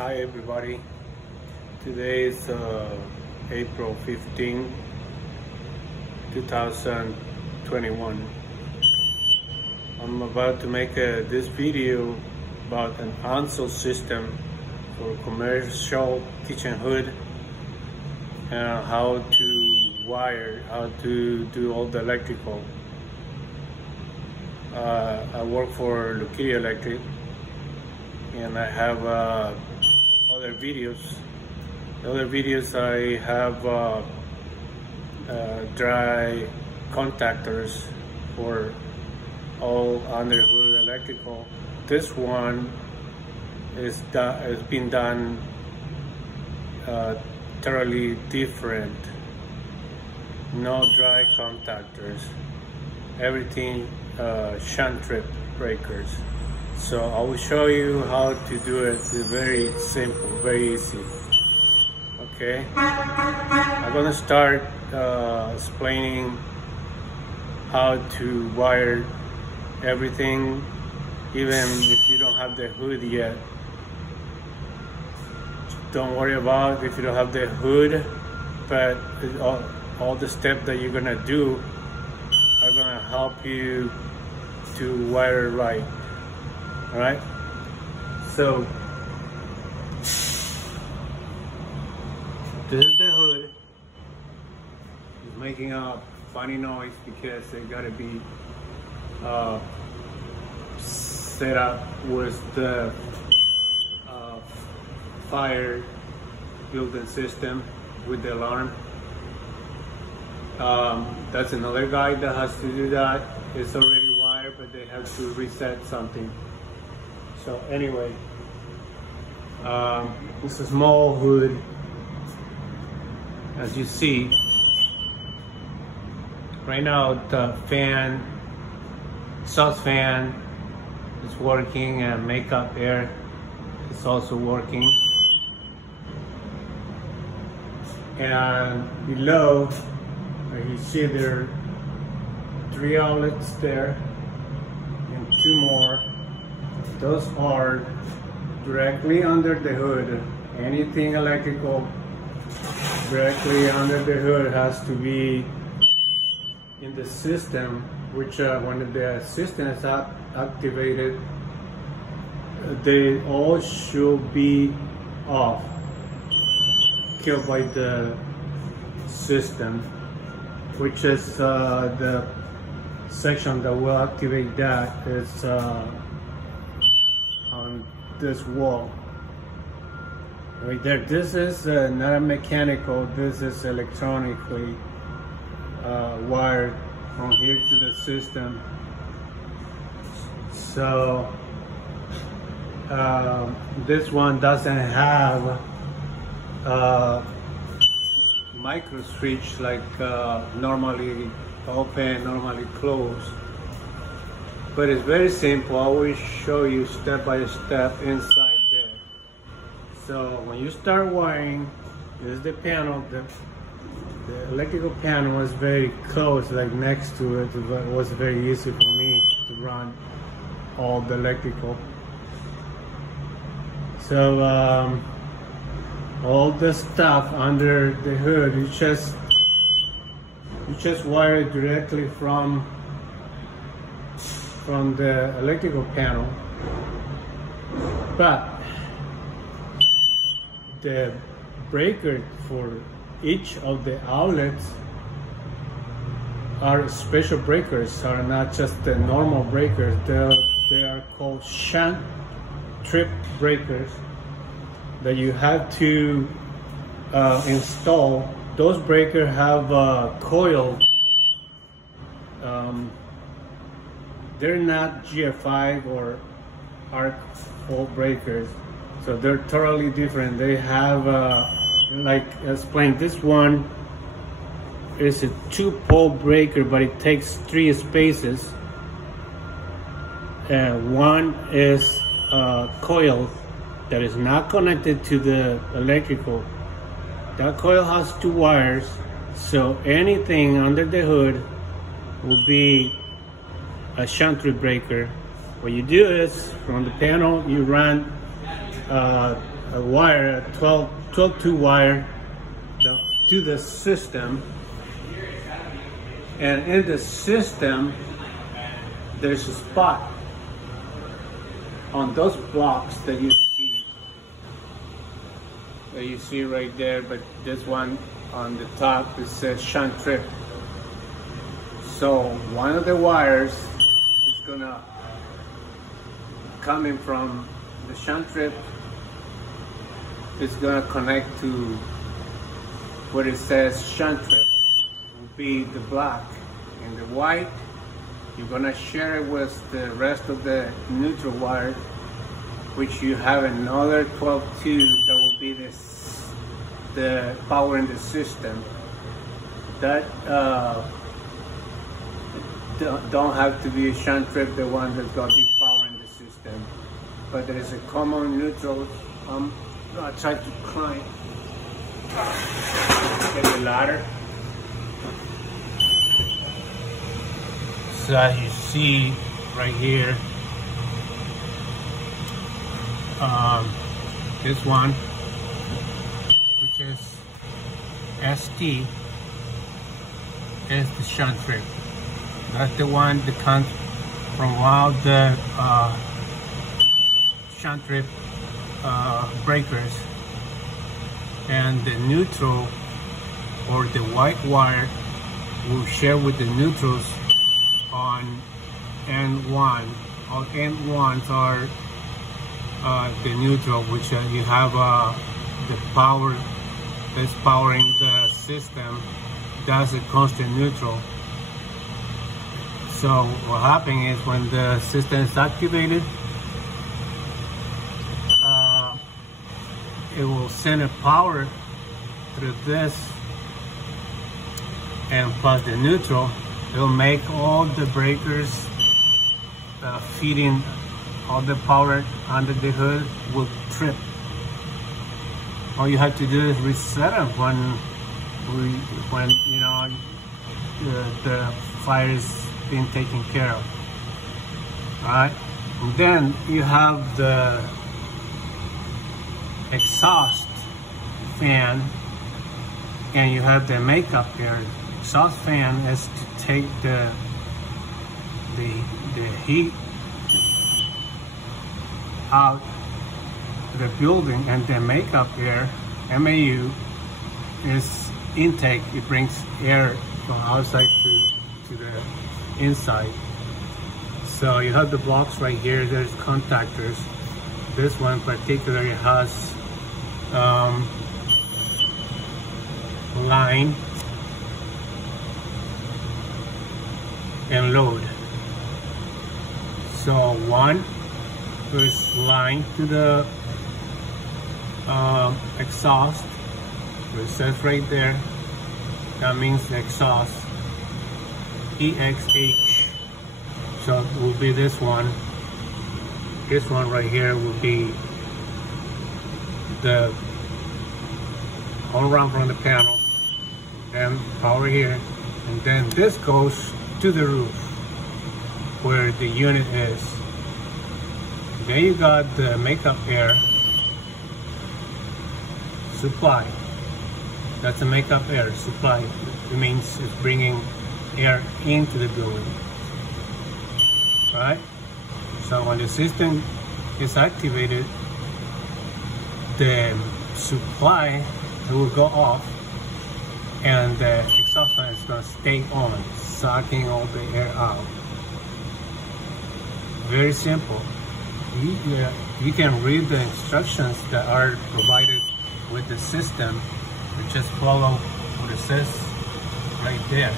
Hi everybody, today is April 15, 2021. I'm about to make this video about an Ansul system for commercial kitchen hood and how to wire, how to do all the electrical. I work for Luquillo Electric and I have other videos. The other videos I have dry contactors for all under hood electrical. This one is been done thoroughly different. No dry contactors. Everything shunt trip breakers. So I will show you how to do it. It's very simple, very easy. Okay, I'm gonna start explaining how to wire everything, even if you don't have the hood yet. Don't worry about if you don't have the hood, but all the steps that you're gonna do are gonna help you to wire it right. All right, so this is the hood. It's making a funny noise because it gotta be set up with the fire built-in system with the alarm. That's another guy that has to do that. It's already wired, but they have to reset something. So anyway, it's a small hood, as you see. Right now the fan, exhaust fan is working, and makeup air is also working. And below, you see there are 3 outlets there and 2 more. Those are directly under the hood. Anything electrical directly under the hood has to be in the system, which when the system is activated, they all should be off, killed by the system, which is the section that will activate that is on this wall right there. This is not a mechanical, this is electronically wired from here to the system. So this one doesn't have micro switch like normally open, normally close. But it's very simple. I will show you step by step inside there. So when you start wiring, this is the panel. The electrical panel was very close, like next to it. It was very easy for me to run all the electrical. So all the stuff under the hood, you just wire it directly from the electrical panel, but the breaker for each of the outlets are special breakers, are not just the normal breakers. They are called shunt trip breakers that you have to install. Those breakers have a coil. They're not GF5 or arc fault breakers, so they're totally different. They have, like explained, this one is a 2-pole breaker, but it takes 3 spaces. One is a coil that is not connected to the electrical. That coil has 2 wires, so anything under the hood will be a shunt trip breaker. What you do is, from the panel, you run a wire, a 12-2 wire to the system, and in the system there's a spot on those blocks that you see right there, but this one on the top, it says shunt trip. So one of the wires is gonna coming from the shunt trip is gonna connect to where it says shunt trip. Will be the black, and the white you're gonna share it with the rest of the neutral wire, which you have another 12-2 that will be the power in the system. That don't have to be a shunt trip, the one that's gonna be powering the system. But there is a common neutral. I try to climb. Get the ladder. So as you see right here, this one, which is ST, is the shunt trip. That's the one that comes from all the shunt trip breakers, and the neutral or the white wire will share with the neutrals on N1. All N1s are the neutral, which you have the power that's powering the system. That's a constant neutral. So what happens is when the system is activated, it will send a power through this, and plus the neutral, it will make all the breakers feeding all the power under the hood will trip. All you have to do is reset them when you know the fire is being taken care of. Alright, and then you have the exhaust fan, and you have the makeup here. Exhaust fan is to take the heat out the building, and the makeup air, MAU, is intake. It brings air from outside to the inside. So you have the blocks right here. There's contactors. This one particularly has line and load. So one is line to the exhaust. It says right there, that means the exhaust, EXH. So it will be this one. This one right here will be the all around from the panel, then power here, and then this goes to the roof where the unit is. Then you got the makeup air supply. That's a makeup air supply. It means it's bringing air into the building, right? So when the system is activated, the supply will go off, and the exhaust fan is going to stay on, sucking all the air out. Very simple. You can read the instructions that are provided with the system, and just follow what it says right there.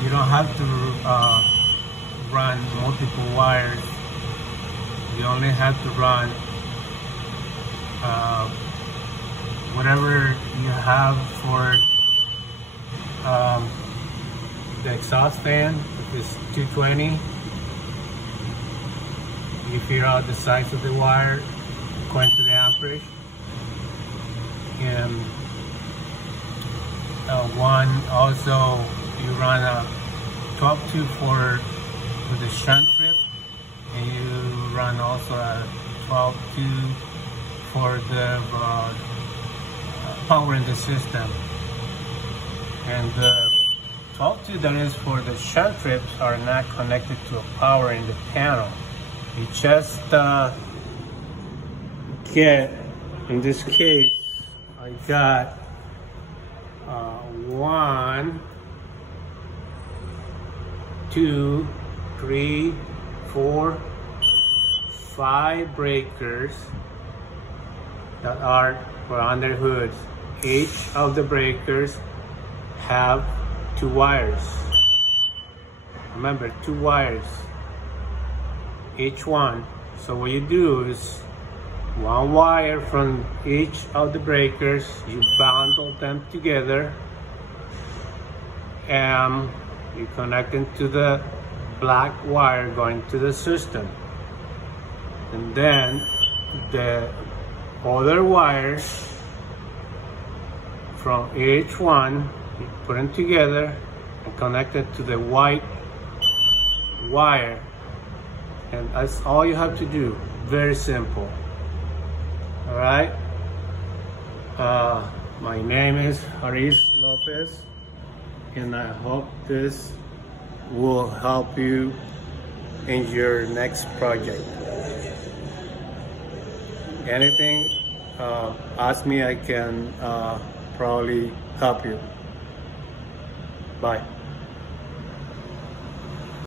You don't have to run multiple wires. You only have to run whatever you have for the exhaust fan. If it's 220, you figure out the size of the wire according to the amperage. And one also, you run a 12-2 for the shunt trip, and you run also a 12-2 for the power in the system. And the 12-2 that is for the shunt trips are not connected to a power in the panel. You just get, in this case, I got 1, 2, 3, 4, 5 breakers that are for under hoods. Each of the breakers have 2 wires. Remember, 2 wires each one. So what you do is 1 wire from each of the breakers, you bundle them together and you connect them to the black wire going to the system. And then the other wires from each one, you put them together and connect it to the white wire. And that's all you have to do. Very simple. All right. My name is Haris Lopez, and I hope this will help you in your next project. Anything, ask me. I can probably help you. Bye.